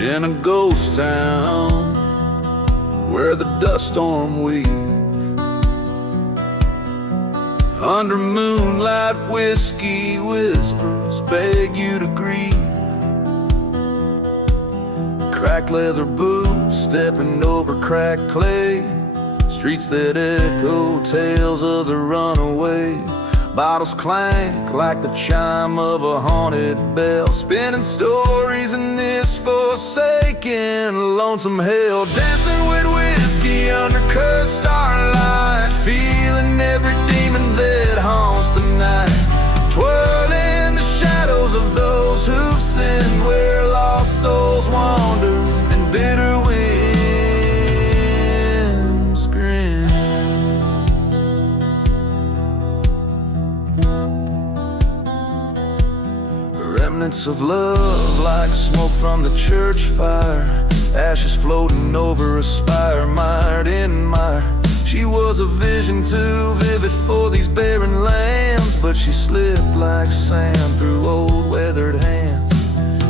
in a ghost town where the dust storm weaves. Under moonlight, whiskey whispers beg you to grieve. Cracked leather boots stepping over cracked clay, streets that echo tales of the runaway. Bottles clank like the chime of a haunted bell, spinning stories in this forsaken, lonesome hell. Dancing with whiskey under cut starlight, feeling every demon that haunts the night. Twirling the shadows of those who've sinned, where lost souls wander and bitter winds grin. Remnants of love like smoke from the church fire, ashes floating over a spire mired in mire. She was a vision too vivid for these barren lands, but she slipped like sand through old weathered hands.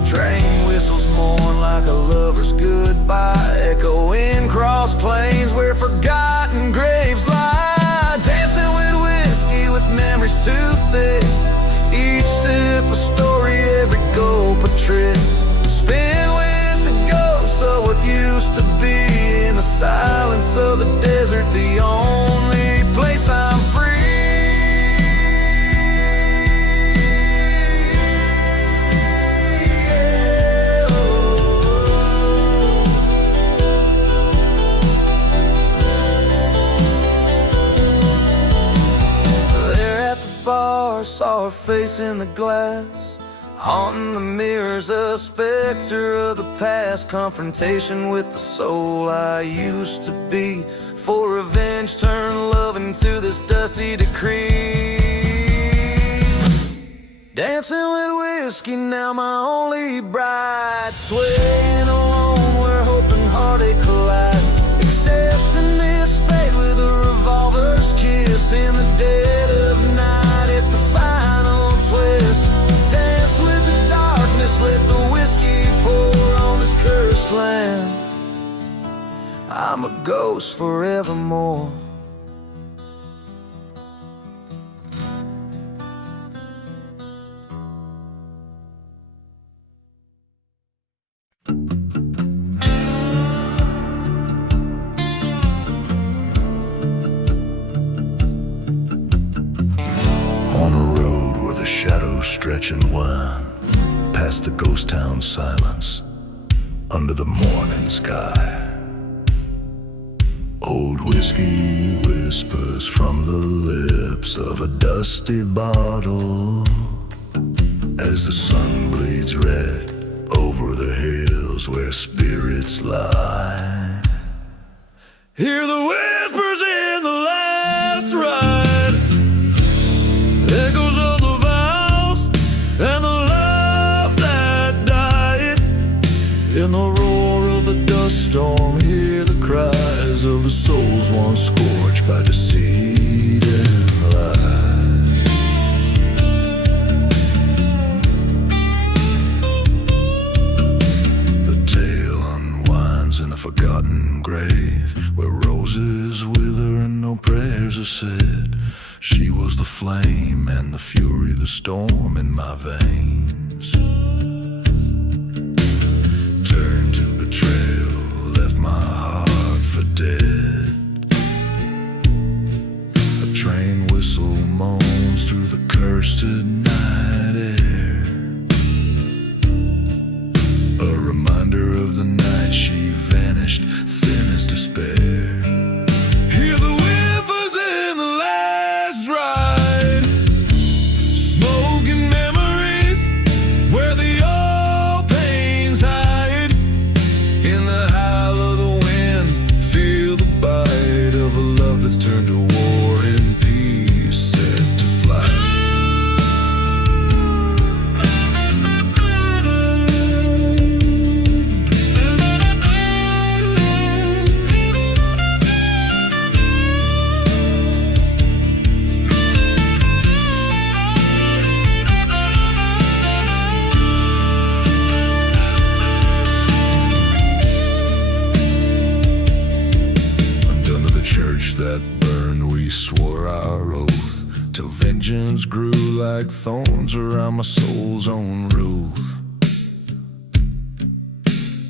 Train whistles mourn like a lover's goodbye, echoing cross plains where forgotten graves lie. Dancing with whiskey with memories too thick, each sip a story, every gulp a trick. Spin with the ghosts of what used to be, in the silence of the desert, the only place I'm free. There at the bar, saw her face in the glass, haunting the mirrors, a specter of the past. Confrontation with the soul I used to be, for revenge turned love into this dusty decree. Dancing with whiskey, now my only bride, swaying alone where hope and heartache collide. Accepting this fate with a revolver's kiss, in the dead of night it's the final twist. Dance with the darkness, let the whiskey pour on this cursed land. I'm a ghost forevermore. On a road where the shadows stretch and wind, past the ghost town silence, under the morning sky. Old whiskey whispers from the lips of a dusty bottle, as the sun bleeds red over the hills where spirits lie. Hear the whispers in the last ride, echoes of the vows and the love that died. In the roar of the dust storm, hear the cries of the souls once scorched by deceit and lie. The tale unwinds in a forgotten grave, where roses wither and no prayers are said. She was the flame and the fury, the storm in my veins. Turned to betrayal, left my heart for dead. A train whistle moans through the cursed night air, a reminder of the night she vanished, thin as despair. Hear the whiffers in the last ride, smoke and memory like thorns around my soul's own roof.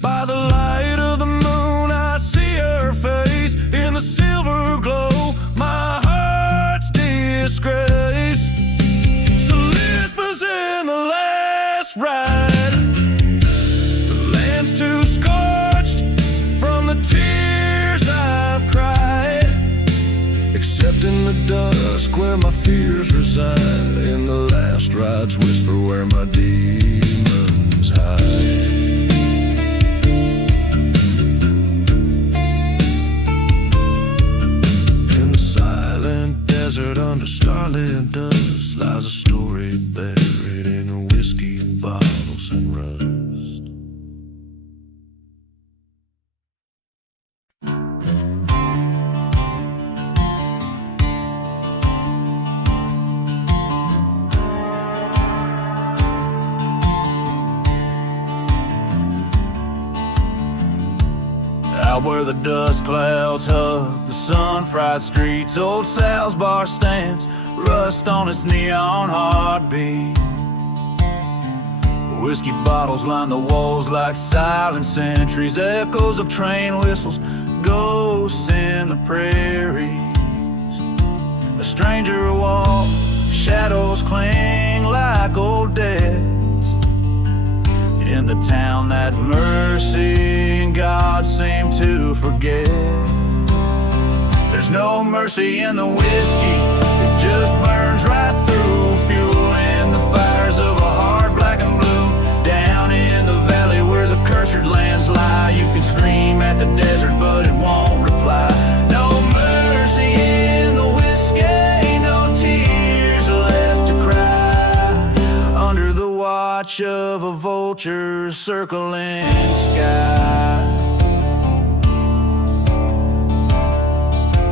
By the light of the moon, I see her face in the silver glow, my heart's disgrace. So Lisbon's in the last ride. The land's too scorched from the tears I've cried, except in the dusk where my fears reside, in the last ride's whisper where my demons hide. Under starlit dust lies a story buried in whiskey bottles and rust. Out where the dust clouds hug the sun-fried streets, old Sal's bar stands, rust on its neon heartbeat. Whiskey bottles line the walls like silent sentries, echoes of train whistles, ghosts in the prairies. A stranger walks, shadows cling like old debts in the town that mercy and God seem to forget. There's no mercy in the whiskey, it just burns right through, fueling the fires of a heart black and blue. Down in the valley where the cursed lands lie, you can scream at the desert but it won't reply. No mercy in the whiskey, no tears left to cry, under the watch of a vulture circling sky.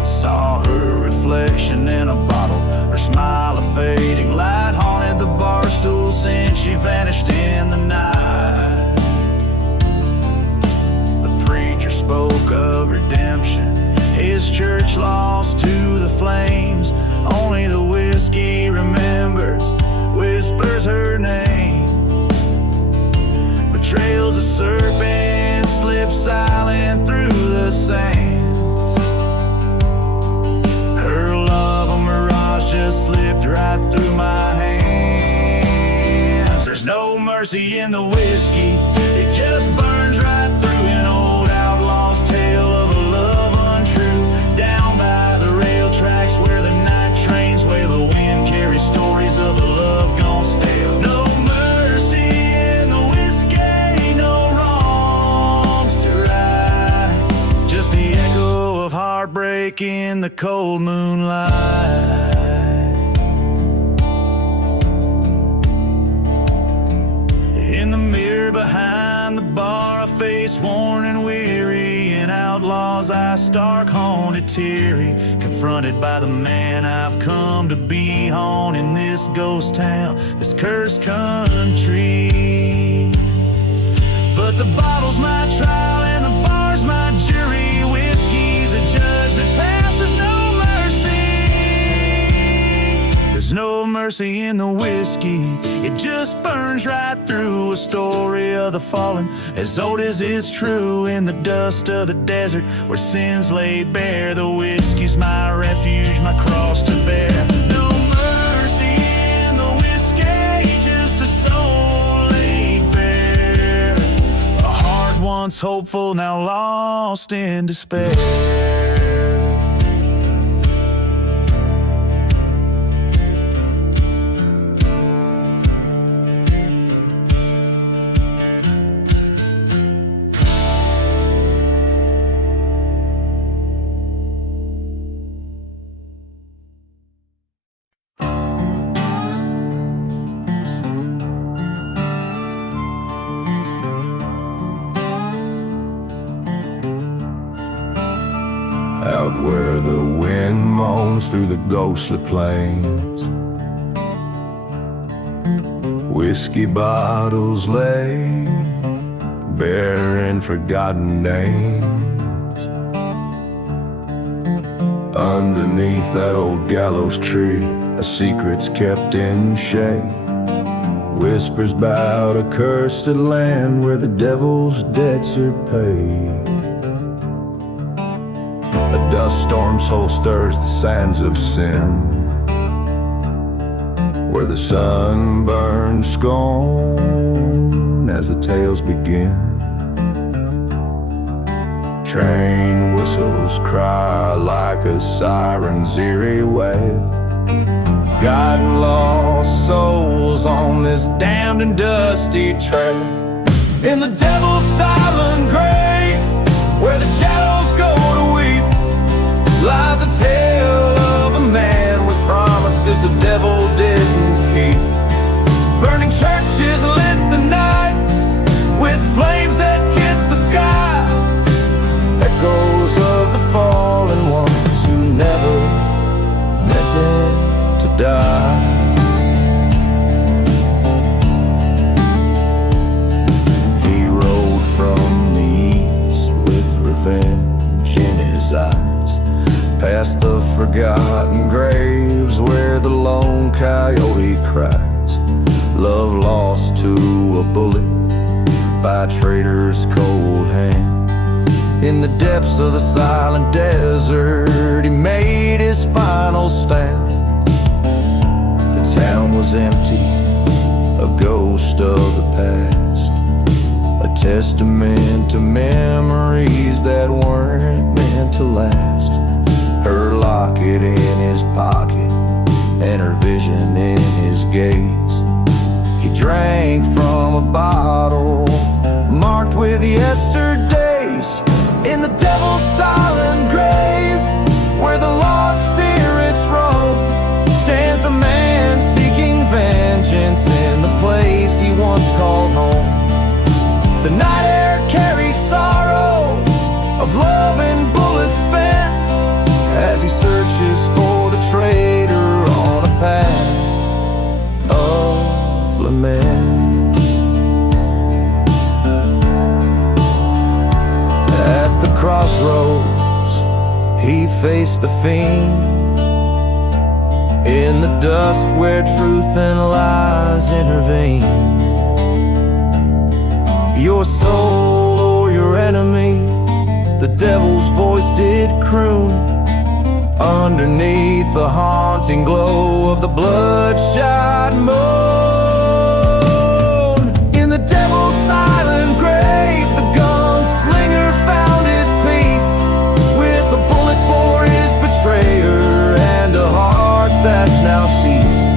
Saw her reflection in a bottle, her smile a fading light haunted the bar stool since she vanished in the night. The preacher spoke of redemption, his church lost to the flames. Only the whiskey remembers, whispers her name. But trails of serpents slip silent through the sands. Her love, a mirage, just slipped right through my hands. There's no mercy in the whiskey, it just burns right through. An old outlaw's tale of a love untrue, down by the rail tracks where the night trains wail. The wind carries stories of a love gone stale. No mercy in the whiskey, no wrongs to right, just the echo of heartbreak in the cold moonlight. In the mirror behind the bar, a face worn and weary, an outlaw's eye stark haunted, teary, confronted by the man I've come to be haunting this ghost town, this cursed country. But the bottle's my trial and the bar's my jury, whiskey's a judge that passes no mercy. There's no mercy in the whiskey, it just burns right through. A story of the fallen, as old as it's true, in the dust of the desert where sins lay bare. The whiskey's my refuge, my cross to bear. No mercy in the whiskey, just a soul laid bare, a heart once hopeful, now lost in despair. Out where the wind moans through the ghostly plains, whiskey bottles lay, bearing forgotten names. Underneath that old gallows tree, a secret's kept in shade. Whispers about a cursed land where the devil's debts are paid. A dust storm soul stirs the sands of sin, where the sun burns scorn as the tales begin. Train whistles cry like a siren's eerie wail, guiding lost souls on this damned and dusty trail. In the devil's silent grave, where the shadows go to weep, lies a tale of a man with promises the devil didn't keep. Burning churches lit the night with flames that kiss the sky, echoes of the fallen ones who never meant it to die. He rode from the east with revenge in his eyes, past the forgotten graves where the lone coyote cries. Love lost to a bullet by a traitor's cold hand. In the depths of the silent desert, he made his final stand. The town was empty, a ghost of the past, a testament to memories that weren't meant to last. Her locket in his pocket and her vision in his gaze. He drank from a bottle marked with yesterdays. In the devil's silent grave, where the lost spirits roam, stands a man seeking vengeance in the place he once called home. The night air carries sorrow of love and bullets spent, as he searches for the traitor on a path of lament. At the crossroads, he faced the fiend, in the dust where truth and lies intervene. Your soul or your enemy, the devil's voice did croon, underneath the haunting glow of the bloodshot moon. In the devil's silent grave, the gunslinger found his peace, with a bullet for his betrayer and a heart that's now ceased.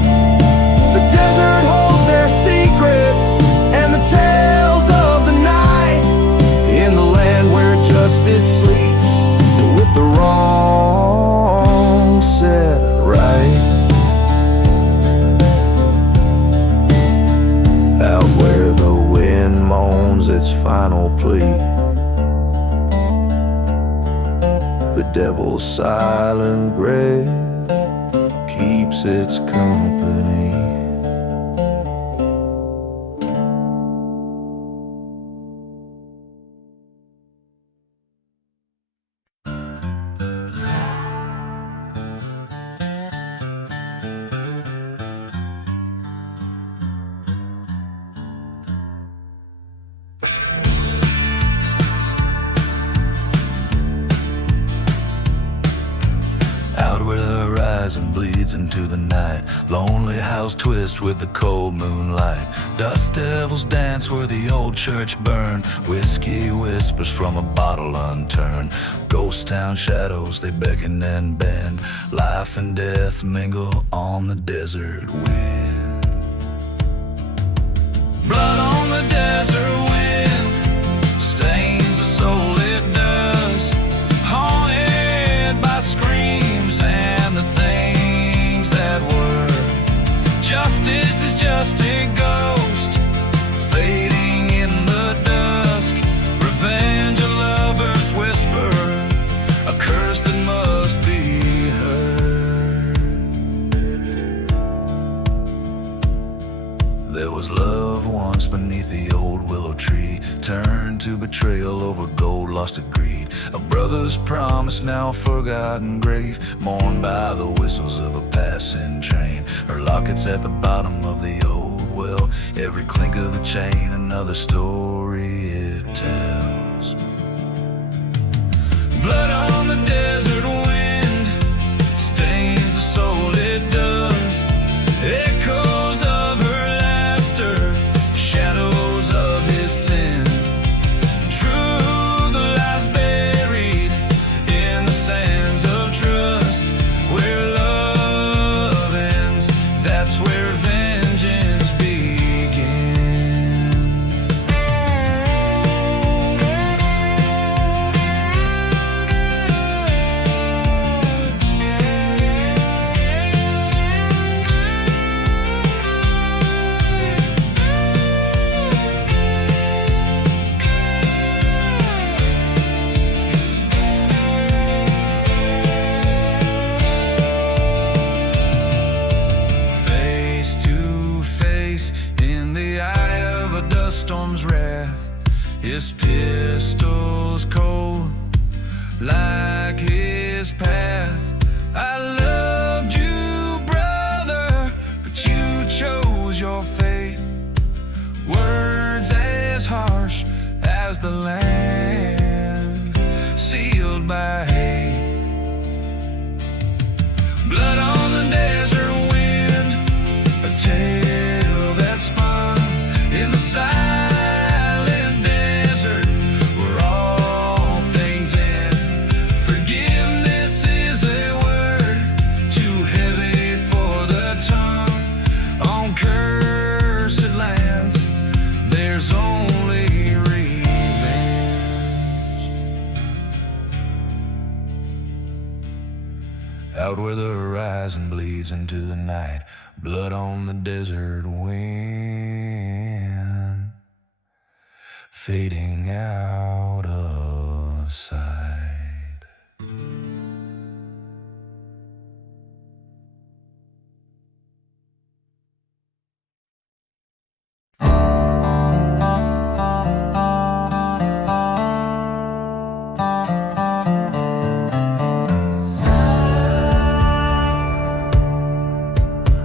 The desert holds their secrets and the tales of the night, in the land where justice sleeps with the wrong set right. Out where the wind moans its final plea, the devil's silent grave keeps its company. Out where the horizon bleeds into the night, lonely house twist with the cold moonlight. Dust devils dance where the old church burned, whiskey whispers from a bottle unturned. Ghost town shadows, they beckon and bend, life and death mingle on the desert wind. Blood on the desert wind stains the soul, it does, haunted by screams and the things that were. Justice is just a ghost fading in the dusk, revenge a lover's whisper, a curse that must be heard. loved ones beneath the old willow tree turned to betrayal over gold lost to greed. A brother's promise, now a forgotten grave, mourned by the whistles of a passing train. Her locket's at the bottom of the old well, every clink of the chain another story it tells. Blood on the desert wind stains the soul it does. Echoes of her laughter, shadows of his sin. Truth lies buried in the sands of trust. Where love ends, that's where vengeance begins. Face to face in the eye of a dust storm's wrath, his pistol's cold like his path. I loved you, brother, but you chose your fate. Words as harsh as the land, sealed by hate. Blood on the desert wind, a tale that spun in the silent desert where all things end. Forgiveness is a word too heavy for the tongue. On cursed lands, there's only revenge. Out where the horizon bleeds into the night, blood on the desert wind, fading out of sight.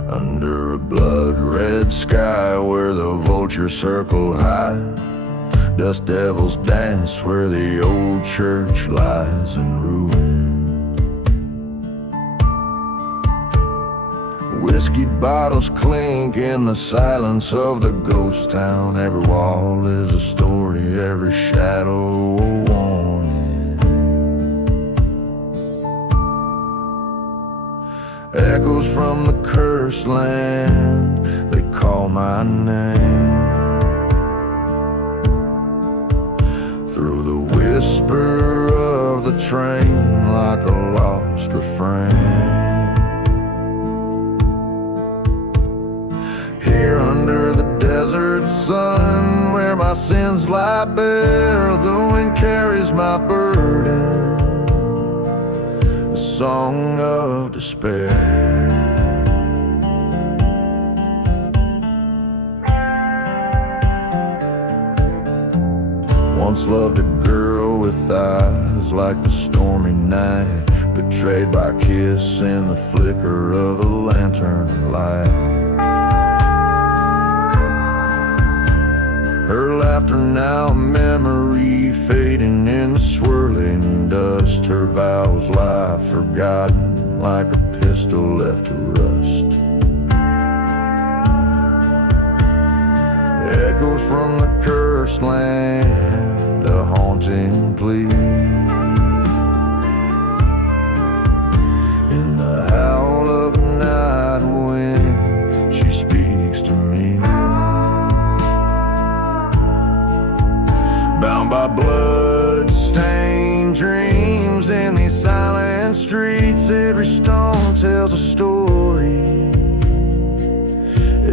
Under a blood-red sky where the vultures circle high, dust devils dance where the old church lies in ruin. Whiskey bottles clink in the silence of the ghost town. Every wall is a story, every shadow a warning. Echoes from the cursed land, they call my name. Through the whisper of the train, like a lost refrain. Here under the desert sun, where my sins lie bare, the wind carries my burden, a song of despair. Once loved a girl with eyes like the stormy night, betrayed by a kiss in the flicker of a lantern light. Her laughter now a memory, fading in the swirling dust. Her vows lie forgotten like a pistol left to rust. Echoes from the cursed land, a haunting plea. In the howl of the night wind, she speaks to me. Bound by blood-stained dreams in these silent streets, every stone tells a story,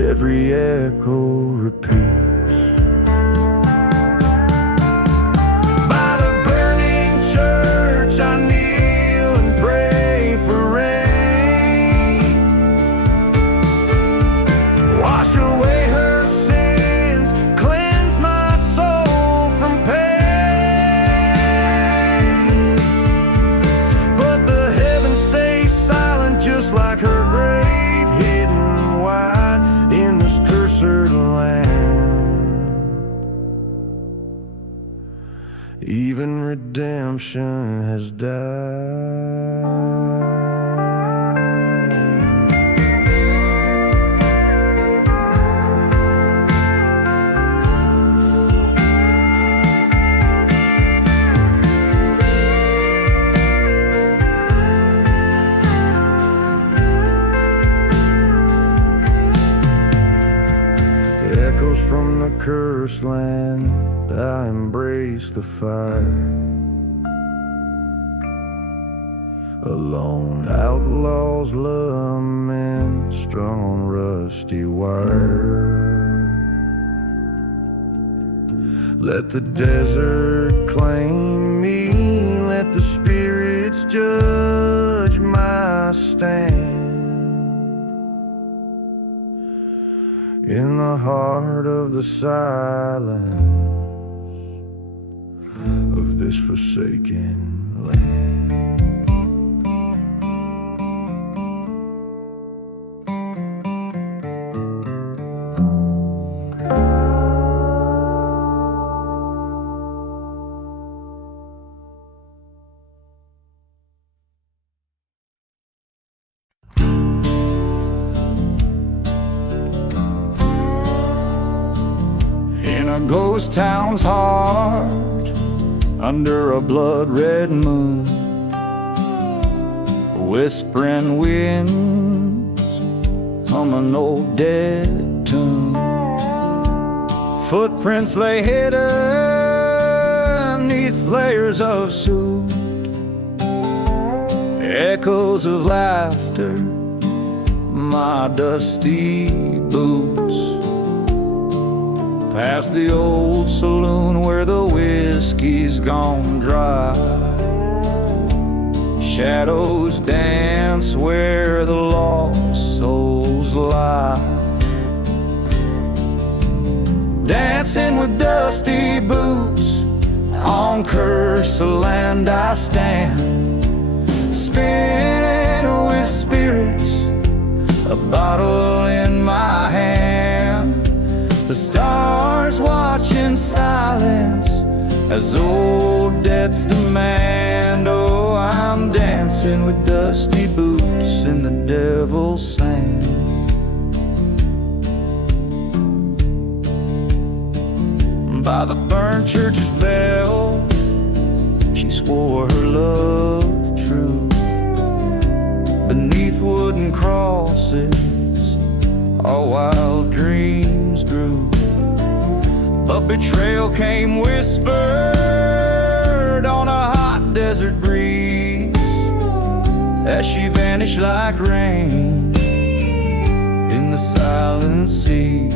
every echo repeats. By the burning church I kneel and pray for rain. Wash away her sin Even redemption has died. Echoes from the cursed land, I embrace the fire. Alone outlaws lament, strung on rusty wire. Let the desert claim me, let the spirits judge my stand. In the heart of the silence of this forsaken land. In a ghost town's heart, under a blood-red moon, whispering winds hum an old dead tune. Footprints lay hidden neath layers of soot, echoes of laughter, my dusty boots. Past the old saloon where the whiskey's gone dry, shadows dance where the lost souls lie. Dancing with dusty boots, on cursed land I stand, spinning with spirits, a bottle in my hand. The stars watch in silence as old debts demand. Oh, I'm dancing with dusty boots in the devil's sand. By the burnt church's bell, she swore her love true. Beneath wooden crosses, our wild dreams grew. But betrayal came whispered on a hot desert breeze, as she vanished like rain in the silent seas.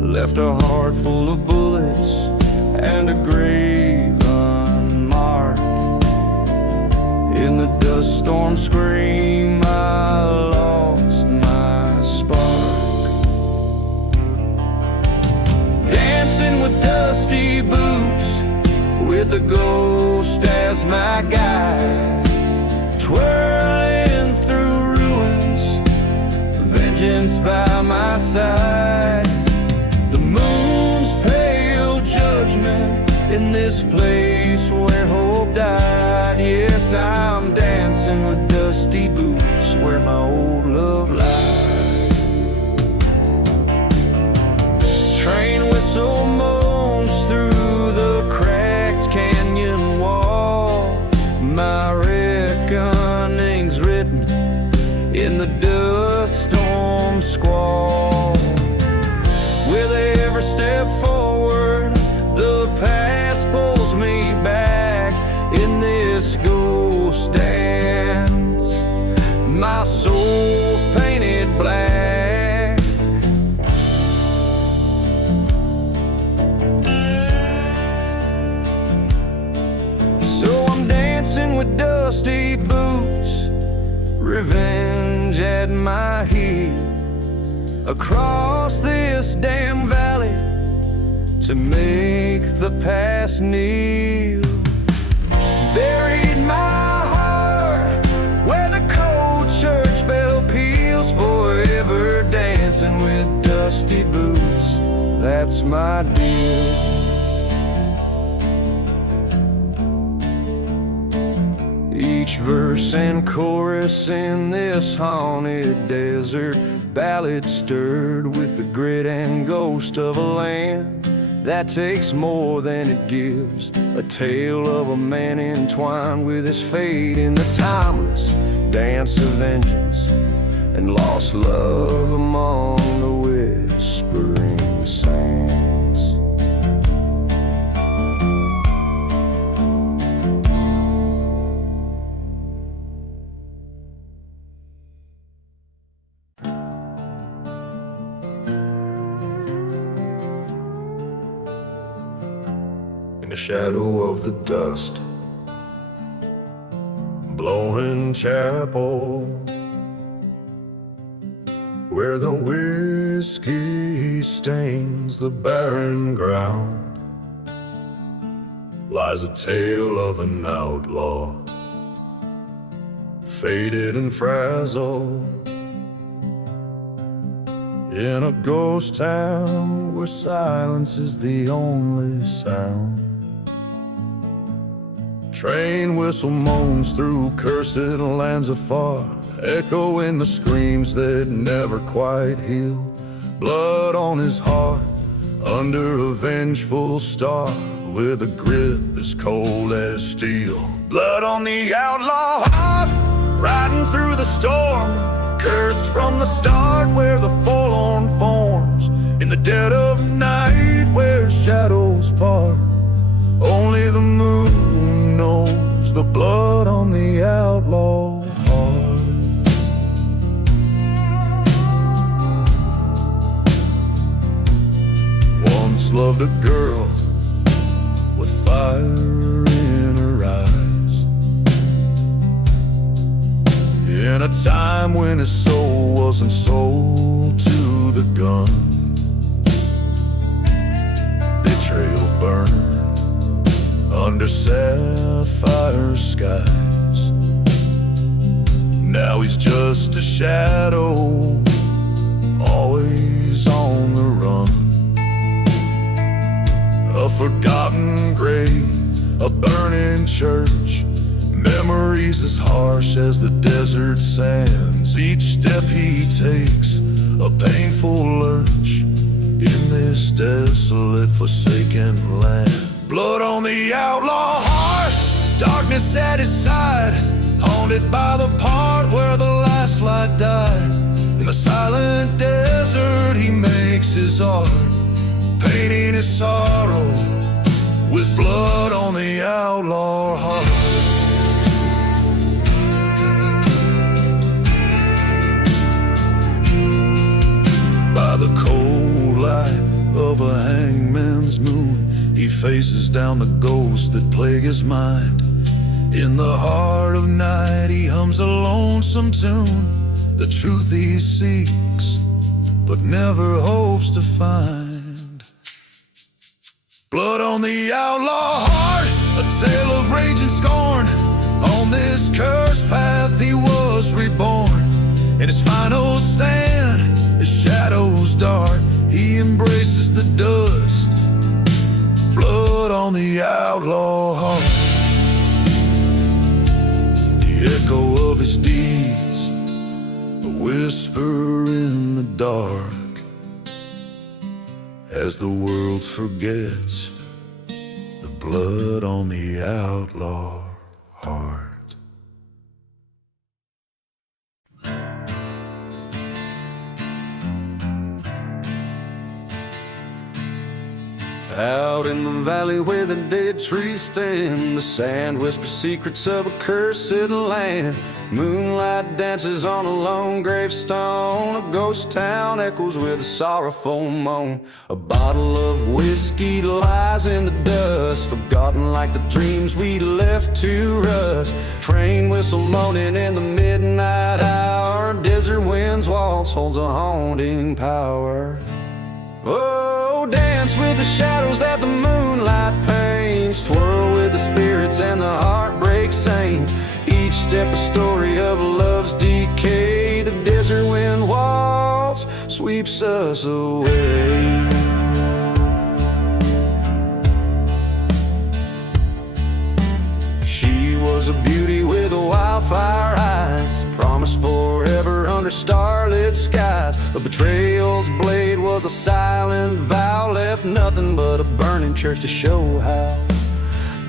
Left a heart full of bullets and a grave unmarked. In the dust storm scream, I lost my spark. Dancing with dusty boots, with a ghost as my guide, twirling through ruins, vengeance by my side. The moon's pale judgment in this place where hope died. Yes, I'm dancing with dusty boots where my old love lies. Train whistle moans through the cracked canyon wall. My reckoning's written in the dust storm squall. With every step forward, the past pulls me back. In this ghost dance, my soul's painted black. So I'm dancing with dusty boots, revenge at my heel, across this damn valley to make the past kneel. Buried my heart where the cold church bell peals, forever dancing with dusty boots. That's my deal. Each verse and chorus in this haunted desert ballad stirred with the grit and ghost of a land that takes more than it gives. A tale of a man entwined with his fate in the timeless dance of vengeance and lost love among the whispering sands. In the shadow of the dust, blowing chapel, where the whiskey stains the barren ground, lies a tale of an outlaw, faded and frazzled, in a ghost town where silence is the only sound. Train whistle moans through cursed lands afar, echoing the screams that never quite heal. Blood on his heart, under a vengeful star, with a grip as cold as steel. Blood on the outlaw heart, riding through the storm, cursed from the start where the forlorn forms. In the dead of night where shadows part, only the moon knows the blood on the outlaw heart. Once loved a girl with fire in her eyes, in a time when his soul wasn't sold to the gun. Betrayal burned under sapphire skies. Now he's just a shadow, always on the run. A forgotten grave, a burning church, memories as harsh as the desert sands. Each step he takes, a painful lurch, in this desolate, forsaken land. Blood on the outlaw heart, darkness at his side, haunted by the part where the last light died. In the silent desert he makes his art, painting his sorrow with blood on the outlaw heart. By the cold light of a hangman's moon, he faces down the ghosts that plague his mind. In the heart of night he hums a lonesome tune, the truth he seeks but never hopes to find. Blood on the outlaw heart, a tale of rage and scorn. On this cursed path he was reborn. In his final stand, his shadows dart, he embraces the dust. Blood on the outlaw heart, the echo of his deeds, a whisper in the dark, as the world forgets the blood on the outlaw heart. Out in the valley where the dead trees stand, the sand whispers secrets of a cursed land. Moonlight dances on a lone gravestone, a ghost town echoes with a sorrowful moan. A bottle of whiskey lies in the dust, forgotten like the dreams we left to rust. Train whistle moaning in the midnight hour, desert wind's waltz holds a haunting power. Oh, dance with the shadows that the moonlight paints, twirl with the spirits and the heartbreak saints. Each step a story of love's decay, the desert wind waltz sweeps us away. She was a beauty with a wild starlit skies. A betrayal's blade was a silent vow, left nothing but a burning church to show how.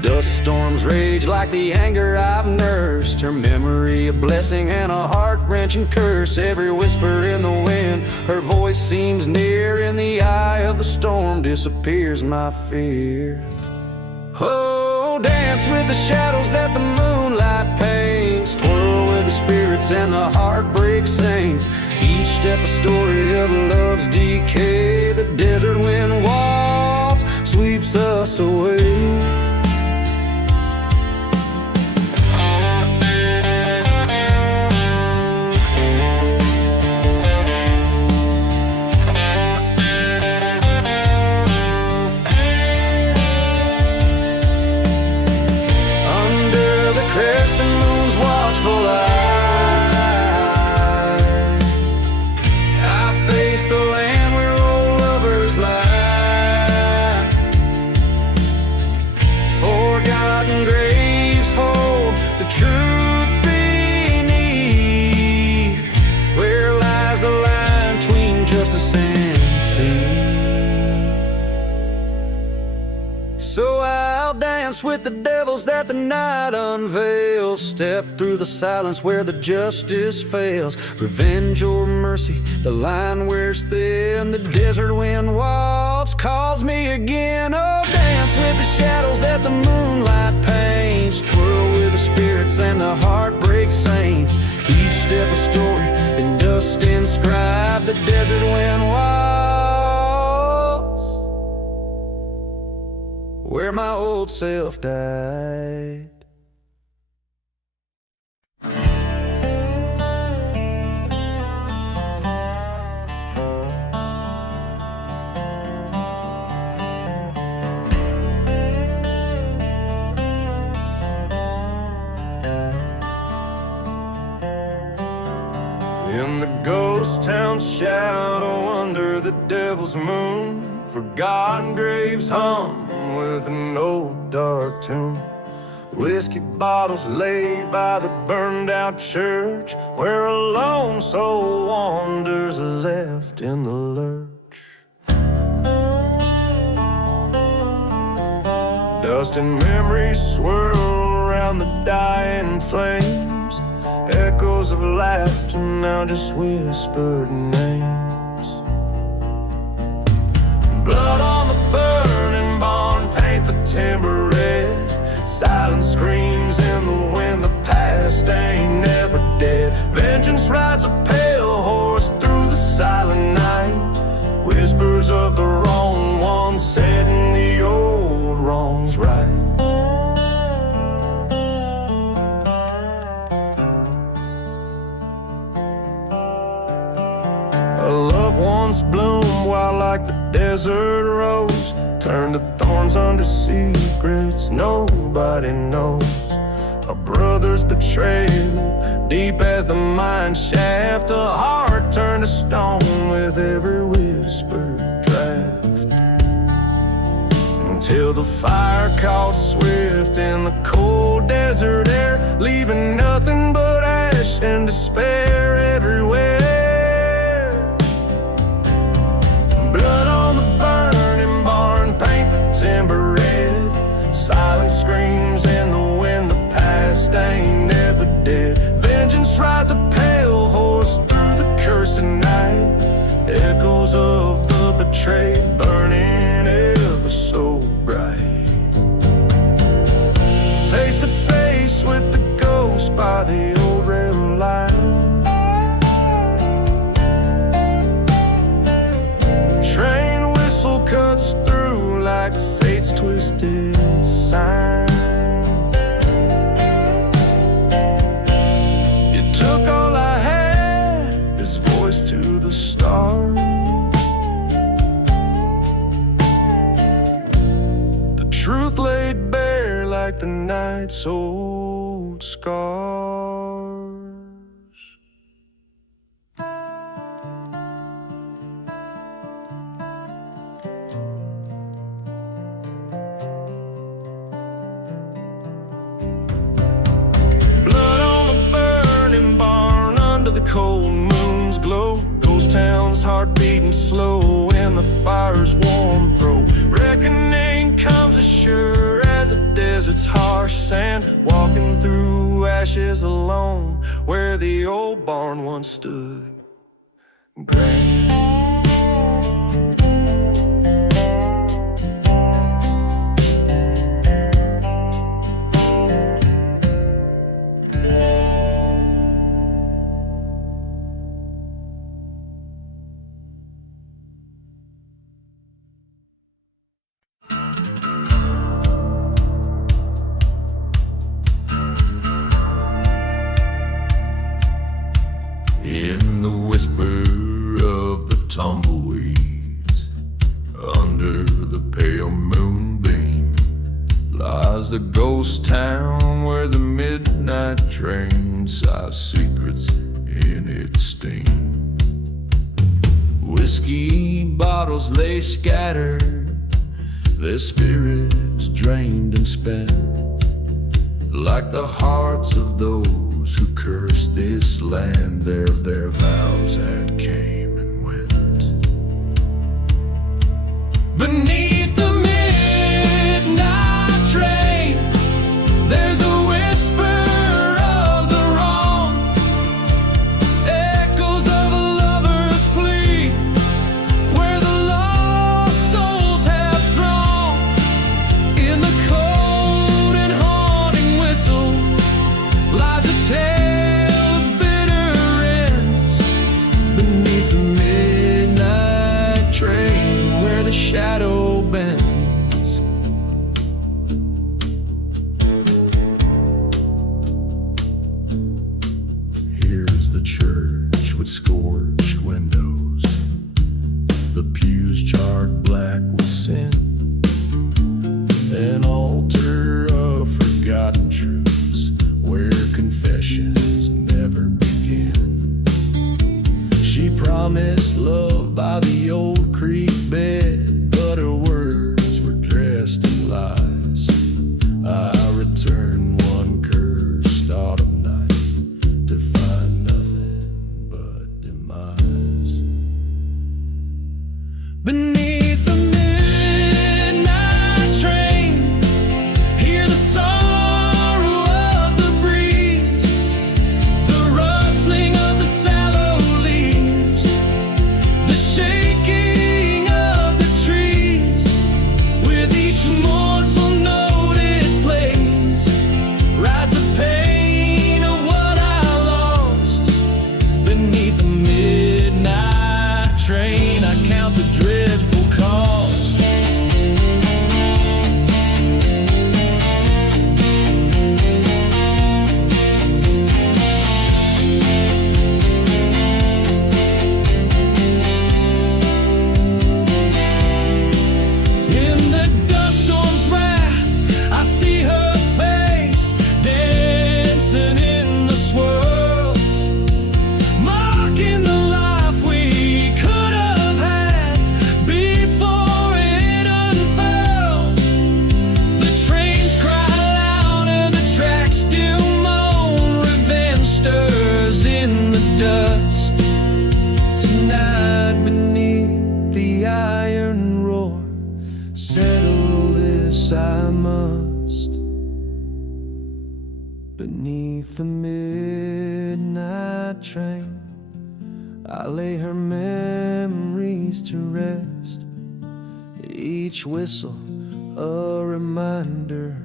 Dust storms rage like the anger I've nursed, her memory a blessing and a heart-wrenching curse. Every whisper in the wind, her voice seems near. In the eye of the storm disappears my fear. Oh, dance with the shadows that the moonlight paints, twirl with the spirits and the heartbreak saints. Each step a story of love's decay. The desert wind waltz sweeps us away. So I'll dance with the devils that the night unveils, step through the silence where the justice fails. Revenge or mercy, the line wears thin. The desert wind waltz calls me again. Oh, dance with the shadows that the moonlight paints, twirl with the spirits and the heartbreak saints. Each step a story in dust inscribed. The desert wind waltz where my old self died. In the ghost town shadow under the devil's moon, forgotten graves hum with an old dark tune. Whiskey bottles laid by the burned out church, where a lone soul wanders left in the lurch. Dust and memories swirl around the dying flames, echoes of laughter now just whispered names. Blood on the burning barn, paint the timber red. Silent screams in the wind, the past ain't never dead. Vengeance rides a pale horse through the silent night. Whispers of the wrong ones setting the old wrongs right. A love once bloomed wild like the desert rose, turned to thorns under secrets nobody knows. A brother's betrayal, deep as the mine shaft. A heart turned to stone with every whispered draft. Until the fire caught swift in the cold desert air, leaving nothing but ash and despair everywhere. Blood on the burning barn, paint the timber red. Silent screams in the wind, the past ain't never dead. Vengeance rides a pale horse through the cursing night. Echoes of the betrayed burning ever so bright. Face to face with the ghost by the old rail line. Train whistle cuts through like fate's twisted sign. You took all I had, his voice to the stars. The truth laid bare like the night's old scars. Cold moon, beating slow in the fire's warm throat. Reckoning comes as sure as the desert's harsh sand, walking through ashes alone where the old barn once stood grand. In the whisper of the tumbleweeds, under the pale moonbeam, lies the ghost town where the midnight train sighs secrets in its steam. Whiskey bottles lay scattered, their spirits drained and spent, like the hearts of those who cursed this land. Their vows had came and went. Beneath the midnight train, there's a whisper of the wrong, echoes of a lover's plea, where the lost souls have thronged. In the cold and haunting whistle lies a tale of bitter ends. Beneath the midnight train where the shadow bends. Here's the church with scorched windows, the pews charred black with sin, an altar of forgotten truths where confessions never begin. She promised love by the old creek bed, but her words were dressed in lies. I returned one cursed autumn night to find nothing but demise. Beneath the midnight train, hear the sorrow of the breeze, the rustling of the sallow leaves, the shaking of the trees. With each mournful note it plays, rides the pain of what I lost. Beneath the midnight train, I count the dreadful cost. In the dust storm's wrath, I see her face dancing in the swirls, mocking the life we could have had before it unfurled. The trains cry louder, the tracks still moan, revenge stirs in the dust. Tonight beneath the iron roar, settle this I must. Beneath the midnight train, I lay her memories to rest. Each whistle a reminder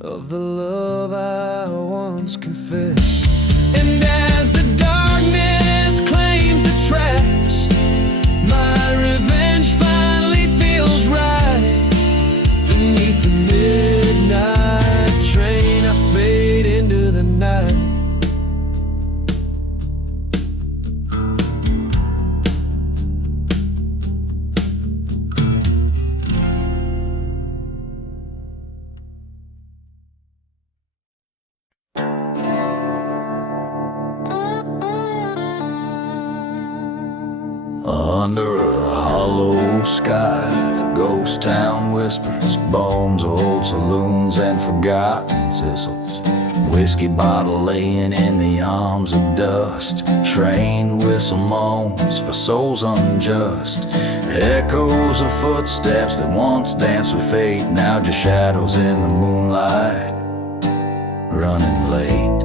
of the love I once confessed. And as the darkness claims the tracks, my revenge finally feels right. Beneath the midnight train, I fade into the night. Under a hollow sky, the ghost town whispers, bones, old saloons, and forgotten thistles. Whiskey bottle laying in the arms of dust. Train whistle moans for souls unjust. Echoes of footsteps that once danced with fate, now just shadows in the moonlight, running late.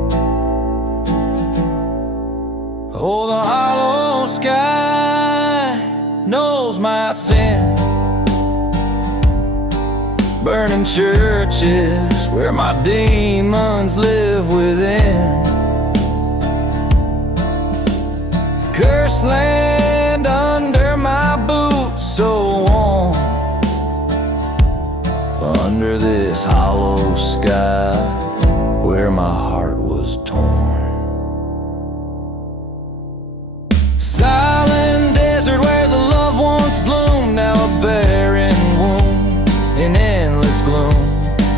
Oh, the hollow sky knows my sin. Burning churches where my demons live within. Cursed land under my boots, so warm. Under this hollow sky where my heart was torn. Silent desert where the loved ones bloom, now a barren womb in endless gloom.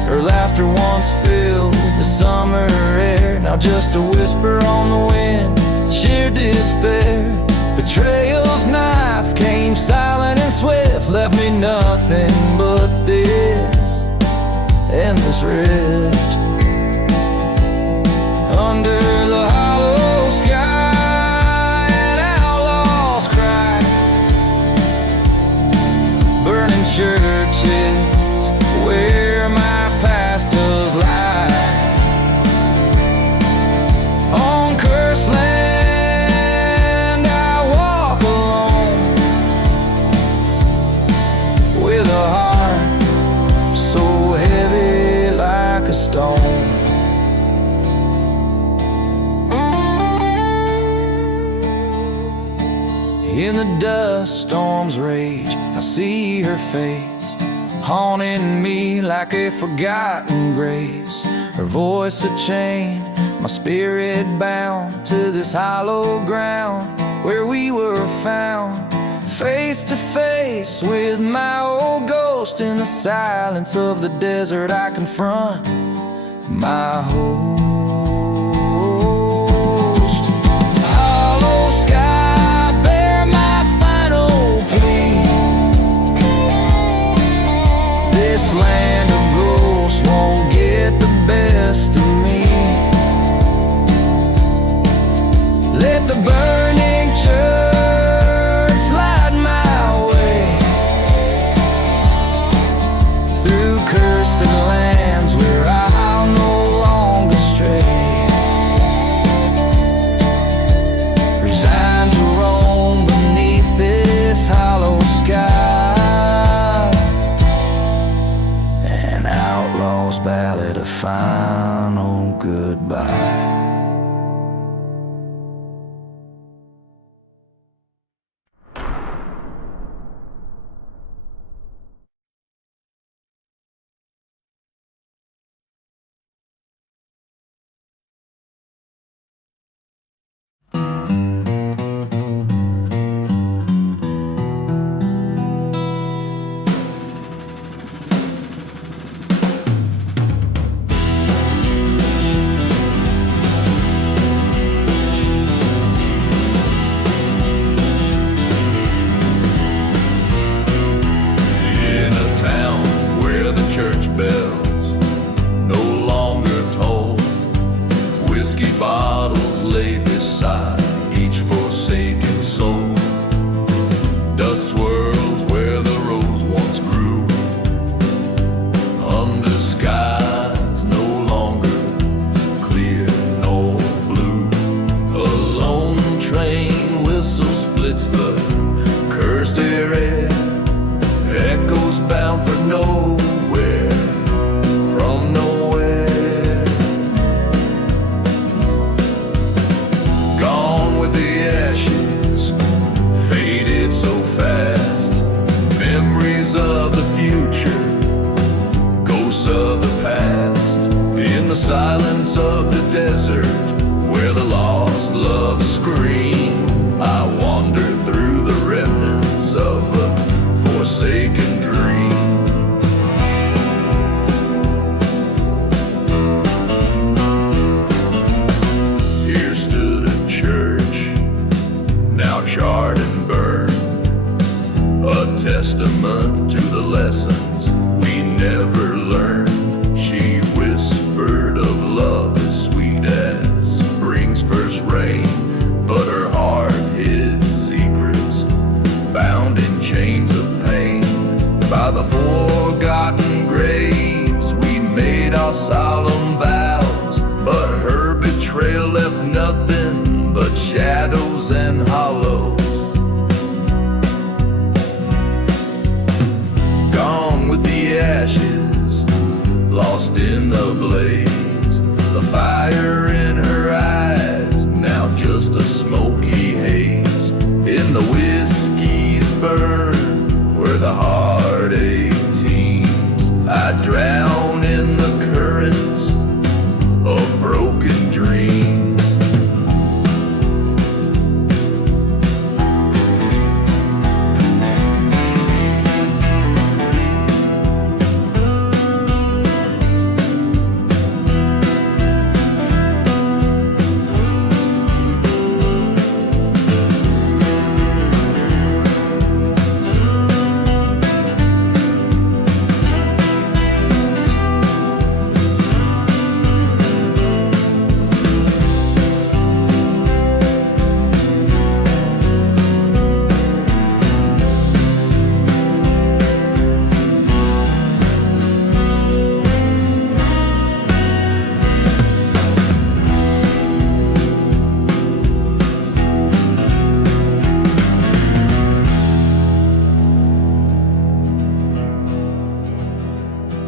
Her laughter once filled the summer air, now just a whisper on the wind, sheer despair. Betrayal's knife came silent and swift, left me nothing but this endless rift. Under the hollow sky, an outlaw's cry. Burning churches where my pastors lie. On cursed land I walk alone, with a heart so heavy like a stone. In the dust storms rage, I see her face, haunting me like a forgotten grace. Her voice a chain, my spirit bound to this hollow ground where we were found. Face to face with my old ghost, in the silence of the desert I confront my host. Hollow sky, bear my final plea. This land of ghosts won't get the best of me. Let the burning church light my way through cursed lands where I'll no longer stray. Resigned to roam beneath this hollow sky, an outlaw's ballad, a final goodbye. Church bells no longer toll. Whiskey bottles lay beside each forsaken soul. Dust swirls where the rose once grew. Under skies no longer clear nor blue. A lone train whistle splits the cursed air. Echoes bound for nowhere, from nowhere. Gone with the ashes, faded so fast. Memories of the future, ghosts of the past. In the silence of the desert, where the lost love scream, I wander through the remnants of a forsaken dream. Here stood a church, now charred and burned, a testament to the lessons we never learned. She whispered of love is the ashes, lost in the blaze. The fire in her eyes, now just a smoky haze. In the whiskey's burn, where the heartache teems, I drown in the currents of broken dreams.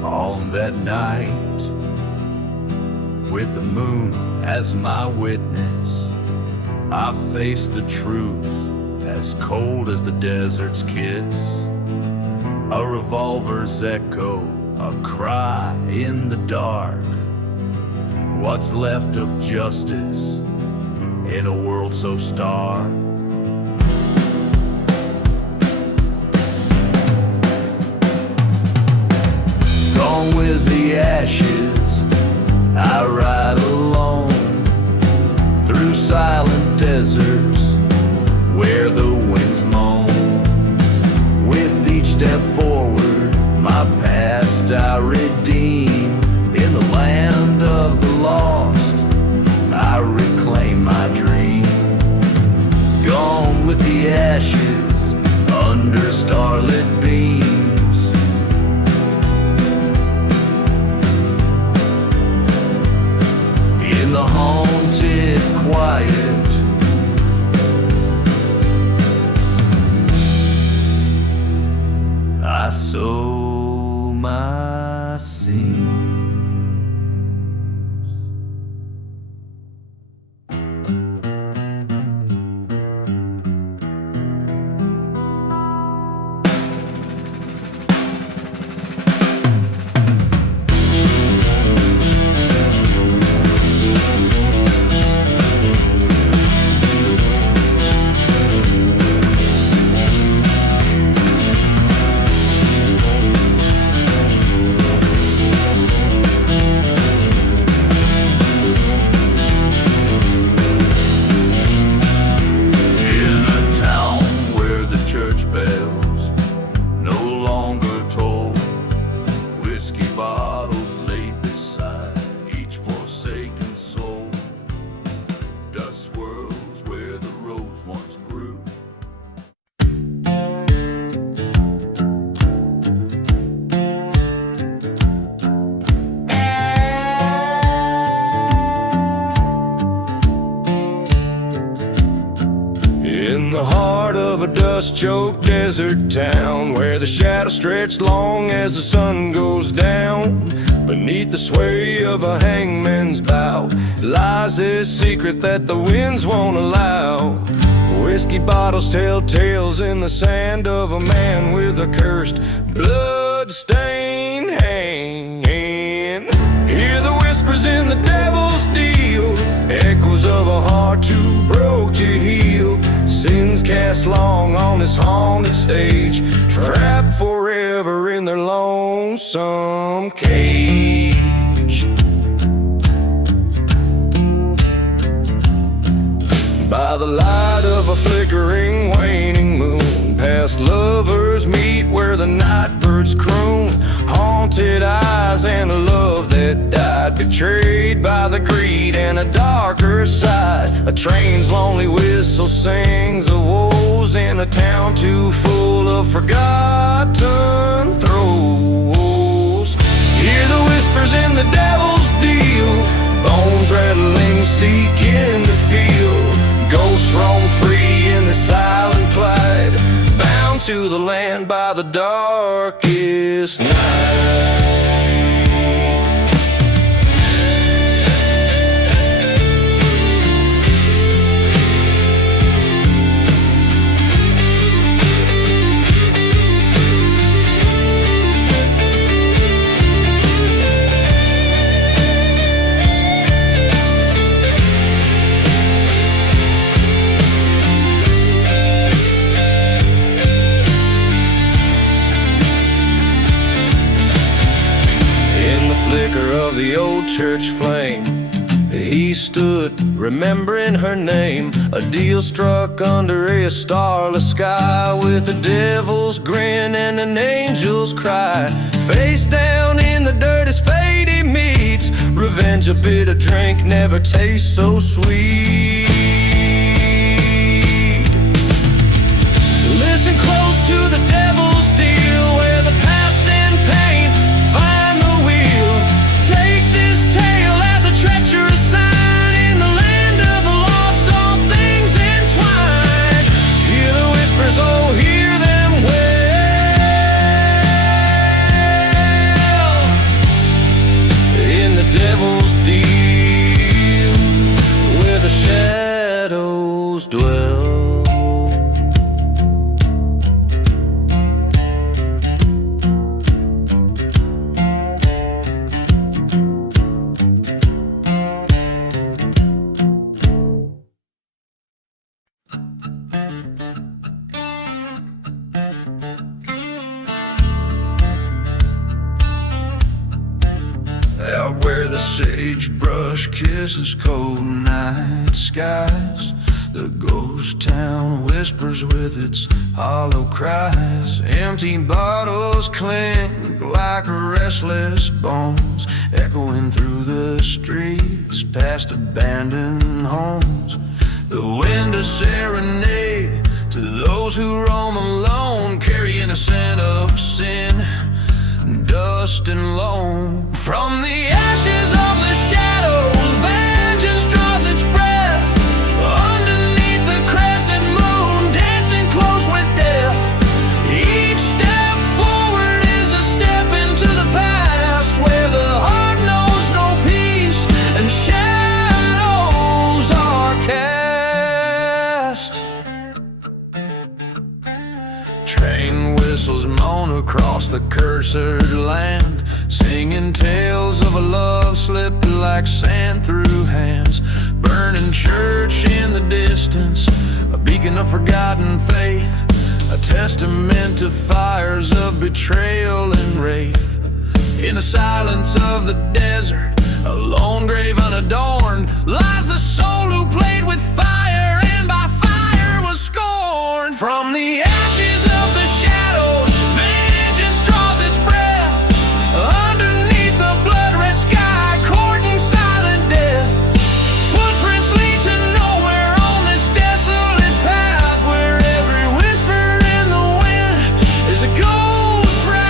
On that night, with the moon as my witness, I faced the truth as cold as the desert's kiss. A revolver's echo, a cry in the dark. What's left of justice in a world so stark? Gone with the ashes, I ride alone through silent deserts where the winds moan. With each step forward, my past I redeem. In the land of the lost, I reclaim my dream. Gone with the ashes, under starlit beams. In the haunted quiet, I sow my seeds. Dust-choked desert town where the shadows stretch long as the sun goes down. Beneath the sway of a hangman's bow lies this secret that the winds won't allow. Whiskey bottles tell tales in the sand of a man with a cursed blood-stained hand. Hear the whispers in the devil's deal, echoes of a heart too broke to heal. Sins cast long on this haunted stage, trapped forever in their lonesome cage. By the light of a flickering, waning moon, past lovers meet where the night birds croon. Haunted eyes and a love that died, betrayed by the greed and a darker side. A train's lonely whistle sings of woes in a town too full of forgotten throes. Hear the whispers in the devil's deal, bones rattling, seeking to feel. Ghosts roam free in the silent plight, bound to the land by by the darkest night. Of the old church flame, he stood remembering her name. A deal struck under a starless sky, with a devil's grin and an angel's cry. Face down in the dirt his fate he meets. Revenge, a bitter drink, never tastes so sweet. Listen close to the devil's deal, where the past and pain find the wheel. Take this tale as a treacherous sign. In the land of the lost, all things entwined. Hear the whispers, oh, hear them well. In the devil's deal, where the shadows dwell. Out where the sagebrush kisses cold night skies, the ghost town whispers with its hollow cries. Empty bottles clink like restless bones, echoing through the streets past abandoned homes. The wind a serenade to those who roam alone, carrying a scent of sin, dust and loam. From the ashes of the shadows, vengeance draws its breath. Underneath the crescent moon, dancing close with death. Each step forward is a step into the past, where the heart knows no peace and shadows are cast. Train whistles moan across the cursed land, singing tales of a love slipped like sand through hands. Burning church in the distance, a beacon of forgotten faith, a testament to fires of betrayal and wraith. In the silence of the desert, a lone grave unadorned, lies the soul who played with fire and by fire was scorned. From the ashes of the shadows, vengeance draws its breath. Underneath the blood-red sky, courting silent death. Footprints lead to nowhere on this desolate path, where every whisper in the wind is a ghost ride.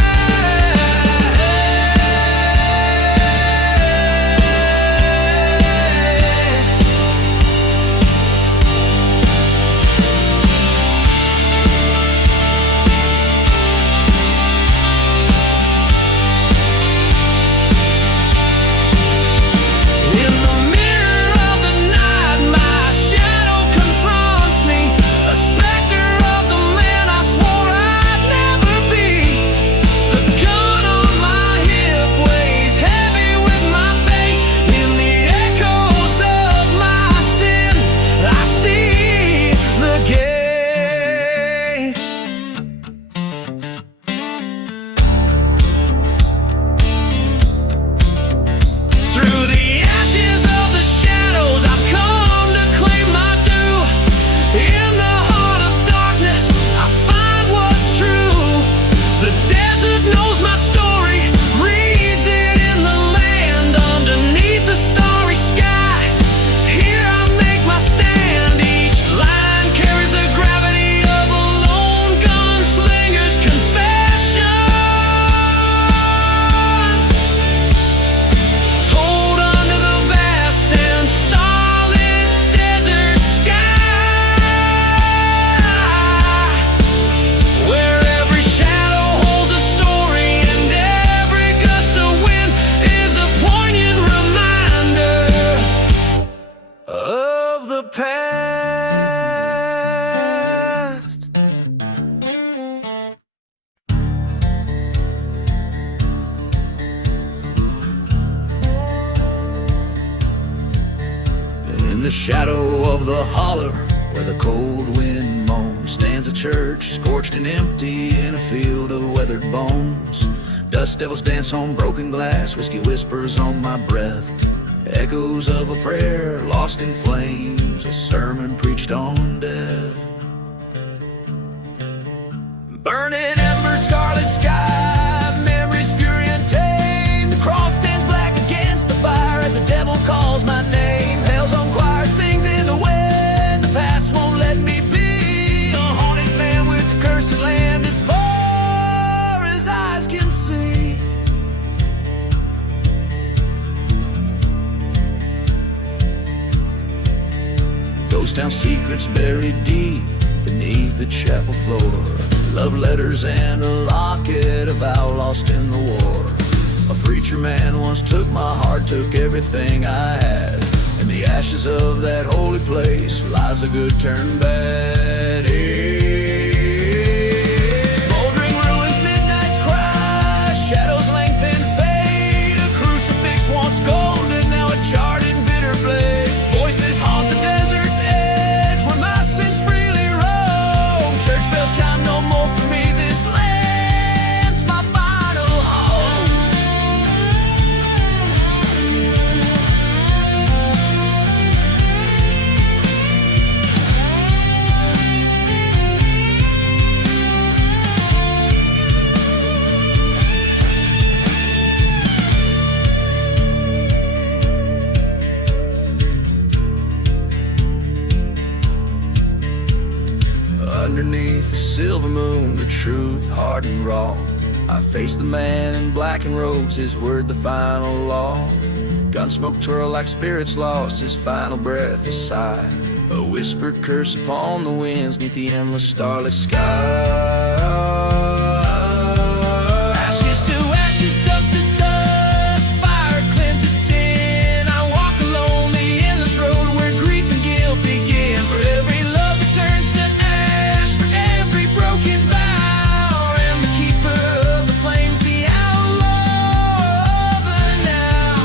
the shadow of the holler, where the cold wind moans, stands a church, scorched and empty in a field of weathered bones. Dust devils dance on broken glass, whiskey whispers on my breath. Echoes of a prayer lost in flames, a sermon preached on death. Burning embers, scarlet sky, memories fury untamed. The cross stands black against the fire as the devil calls my name. Hell's own choir sings in the wind, the past won't let me be. A haunted man with the cursed land as far as eyes can see. Ghost town secrets buried deep beneath the chapel floor. Love letters and a locket of vow lost in the war. A preacher man once took my heart, took everything I had. In the ashes of that holy place lies a good turn bad. Smoldering ruins, midnight's cry, shadows lengthen, fade. A crucifix once golden, now a charred and bitter blade. Voices haunt the desert's edge where my sins freely roam. Church bells chime no more for me, this land's my final home. Underneath the silver moon, the truth hard and raw. I face the man in black and robes, his word the final law. Gunsmoke twirl like spirits lost, his final breath a sigh. A whispered curse upon the winds neath the endless starless sky. Ashes to ashes, dust to dust, fire cleanses sin. I walk alone the endless road where grief and guilt begin. For every love that turns to ash, for every broken vow, I am the keeper of the flames, the outlaw of the now.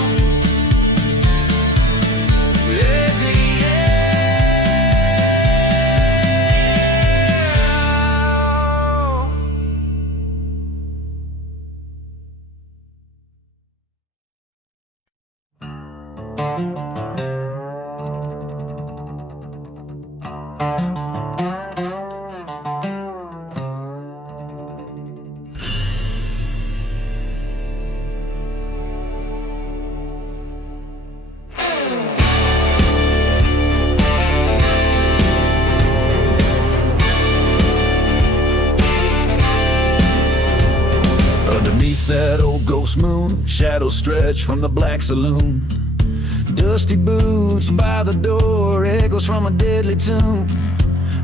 Underneath that old ghost moon, shadows stretch from the black saloon. Dusty boots by the door, echoes from a deadly tomb.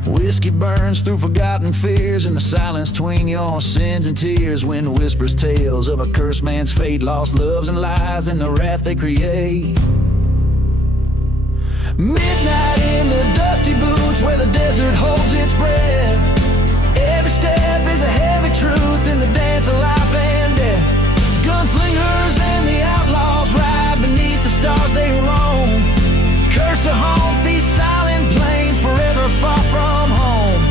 Whiskey burns through forgotten fears in the silence between your sins and tears. Wind whispers tales of a cursed man's fate, lost loves and lies and the wrath they create. Midnight in the dusty boots where the desert holds its breath. Every step is a heavy truth in the dance of life and death. Gunslingers and the outlaws ride beneath the stars they roam. Cursed to haunt these silent plains forever far from home.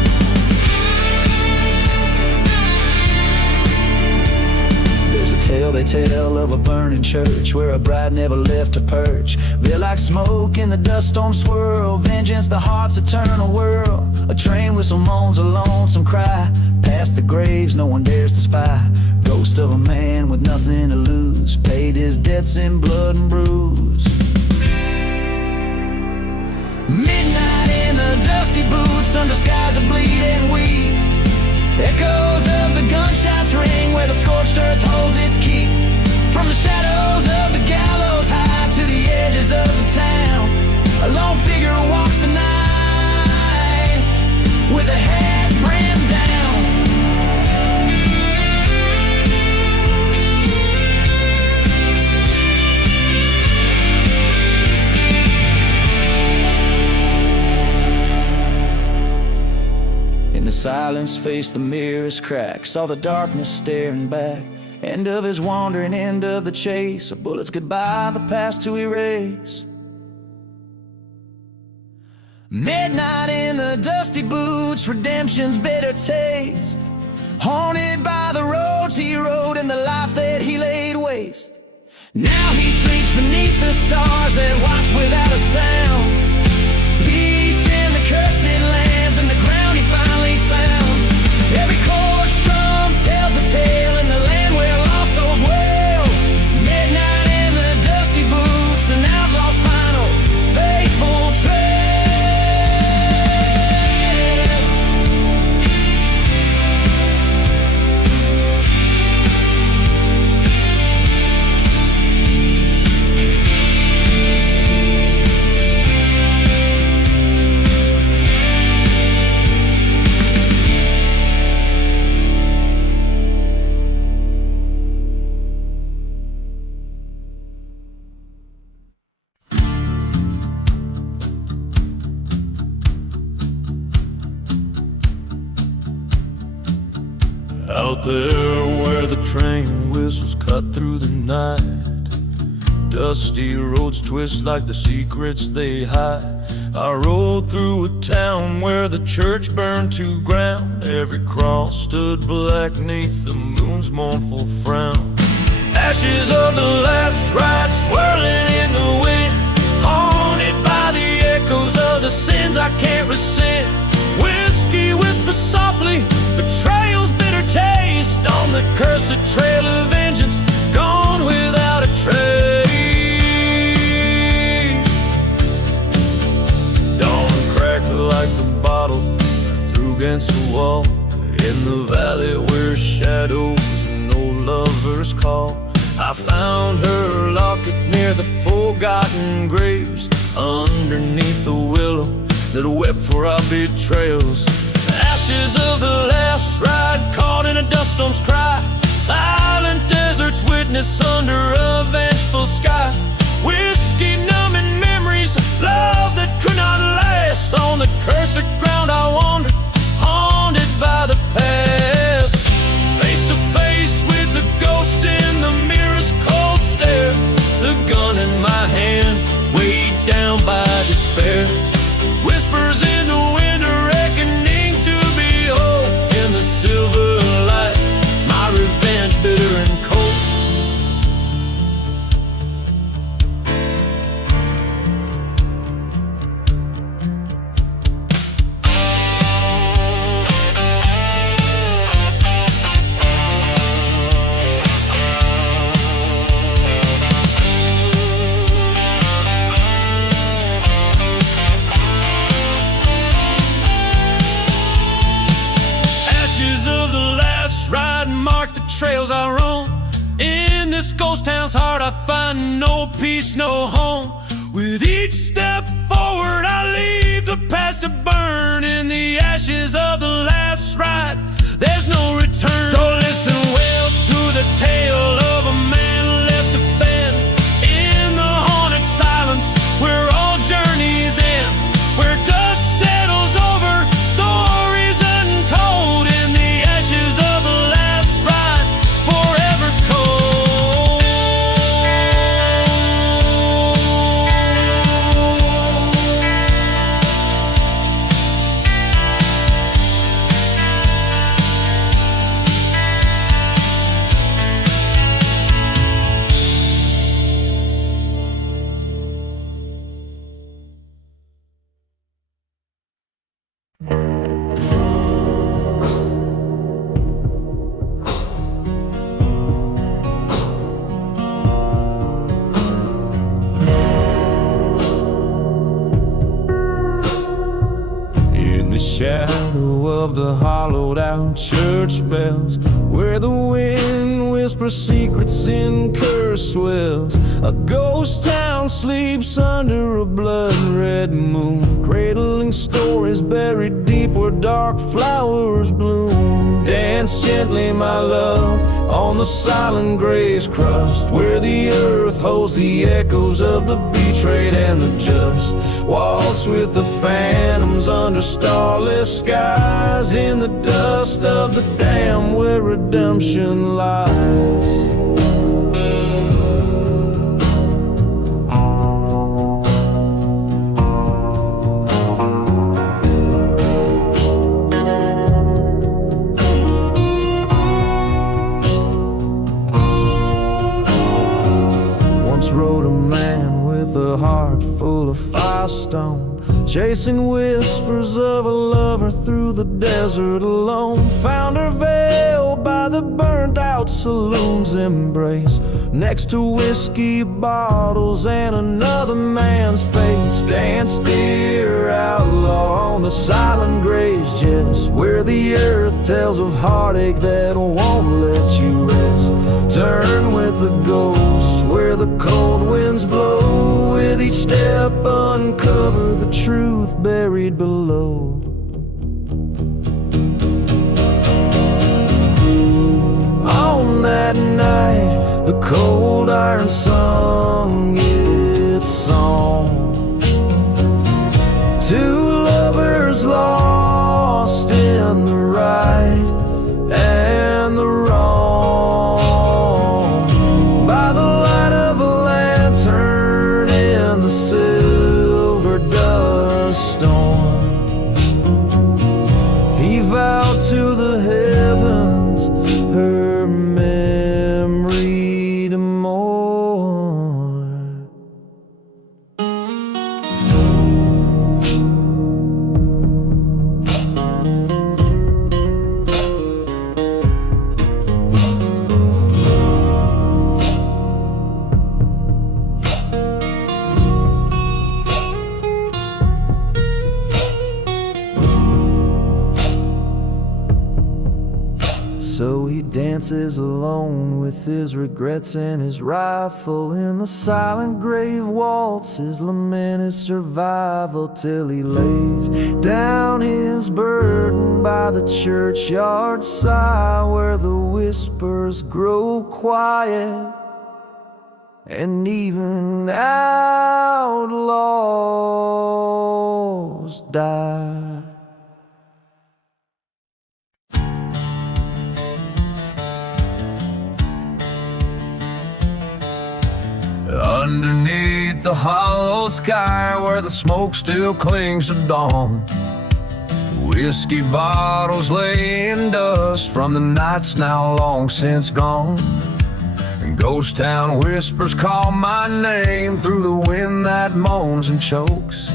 There's a tale they tell of a burning church where a bride never left her perch. Veil like smoke in the dust storm swirl, vengeance the heart's eternal whirl. A train whistle moans a lonesome cry, past the graves no one dares to spy. Ghost of a man with nothing to lose, paid his debts in blood and bruise. Midnight in the dusty boots under skies of bleeding wheat. Echoes of the gunshots ring where the scorched earth holds its keep. From the shadows of the gallows high to the edges of the town, a lone figure walks the night with a head brimmed down. In the silence face the mirror's crack, saw the darkness staring back. End of his wandering, end of the chase, a bullet's goodbye, the past to erase. Midnight in the dusty boots, redemption's bitter taste. Haunted by the roads he rode and the life that he laid waste. Now he sleeps beneath the stars that watch without a sound. Peace in the cursed lands and the ground he finally found. Every chord strum tells the tale in the land where lost souls wail. Midnight in the dusty boots, an outlaw's final faithful trail. Out there where the train whistles cut through the night, dusty roads twist like the secrets they hide. I rode through a town where the church burned to ground. Every cross stood black neath the moon's mournful frown. Ashes of the last ride swirling in the wind, haunted by the echoes of the sins I can't rescind. Whiskey whispers softly, betrayal's bitter taste on the cursed trail of vengeance, gone without a trace. Dawn cracked like the bottle I threw against the wall, in the valley where shadows and old lovers call. I found her locket near the forgotten graves, underneath the willow that wept for our betrayals. Ashes of the last ride caught in a dust storm's cry, silent deserts witness under a vengeful sky. Whiskey numbing memories of love that could not last. On the cursed ground I wandered, haunted by the past. Face to face with the ghost in the mirror's cold stare, the gun in my hand weighed down by despair. Whispers in the wind, a reckoning to behold. In the silver light, my revenge bitter and cold. Trails I roam, in this ghost town's heart I find no peace, no home. With each step forward I leave the past to burn in the ashes of the last ride. There's no return. So listen well to the tale of a man left to fend in the haunted silence where all journeys end, where dust settles over stories untold. In the ashes of the last ride, forever cold. Shadow of the hollowed out church bells, where the wind whispers secrets in cursed wells. A ghost town sleeps under a blood-red moon, cradling stories buried deep where dark flowers bloom. Dance gently, my love, on the silent gray's crust, where the earth holds the echoes of the betrayed and the just. Waltz with the phantoms under starless skies, in the dust of the dam where redemption lies. heart full of firestone, chasing whispers of a lover through the desert alone. Found her veiled by the burned out saloon's embrace, next to whiskey bottles and another man's face. Danced dear outlaw on the silent graves, just where the earth tells of heartache that won't let you rest. Turn with the ghosts where the cold winds blow, with each step uncover the truth buried below. On that night, the cold iron sung its song. Two lovers lost in the right and the wrong, by the light of a lantern in the silver dust storm. He vowed to the heavens her memory to mourn. So he dances alone with his regrets and his rifle. In the silent grave waltz his lament, his survival, till he lays down his burden by the churchyard sigh, where the whispers grow quiet and even outlaws die. Underneath the hollow sky where the smoke still clings to dawn, whiskey bottles lay in dust from the nights now long since gone. And ghost town whispers call my name through the wind that moans and chokes,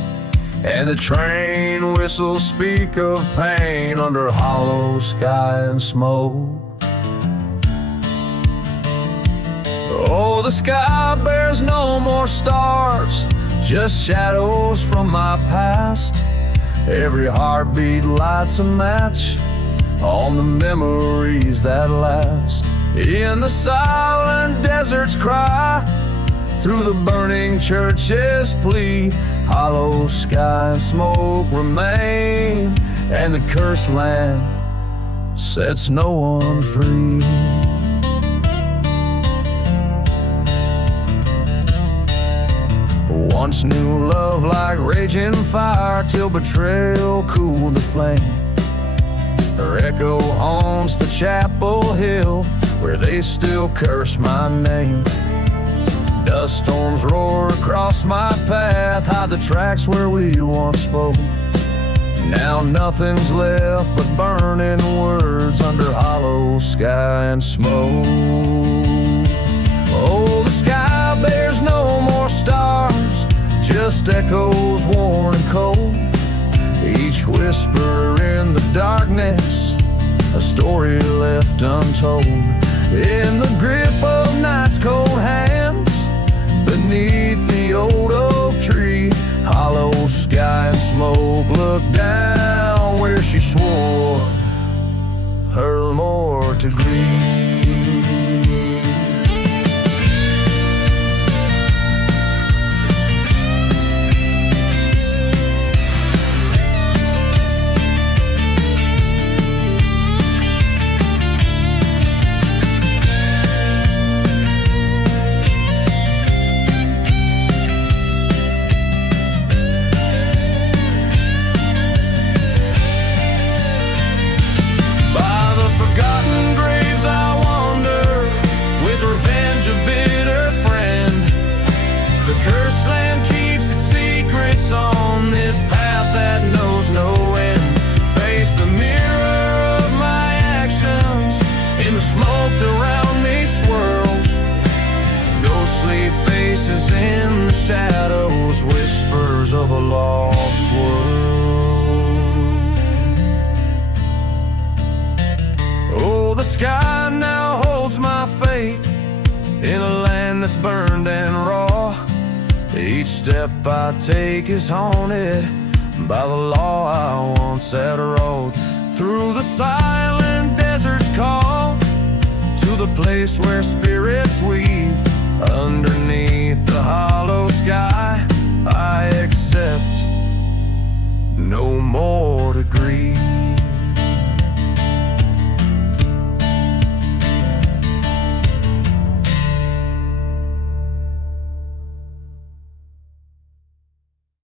and the train whistles speak of pain under hollow sky and smoke. Oh, the sky bears no more stars, just shadows from my past. Every heartbeat lights a match on the memories that last. In the silent desert's cry, through the burning church's plea, hollow sky and smoke remain, and the cursed land sets no one free. Once knew love like raging fire, till betrayal cooled the flame. Her echo haunts the chapel hill, where they still curse my name. Dust storms roar across my path, hide the tracks where we once spoke. Now nothing's left but burning words under hollow sky and smoke. Oh, the sky bears no more stars, just echoes worn and cold. Each whisper in the darkness, a story left untold. In the grip of night's cold hands, beneath the old oak tree, hollow sky and smoke look down where she swore her Lord to grieve. Shadows with that's burned and raw. Each step I take is haunted by the law I once had rode. Through the silent desert's call to the place where spirits weave,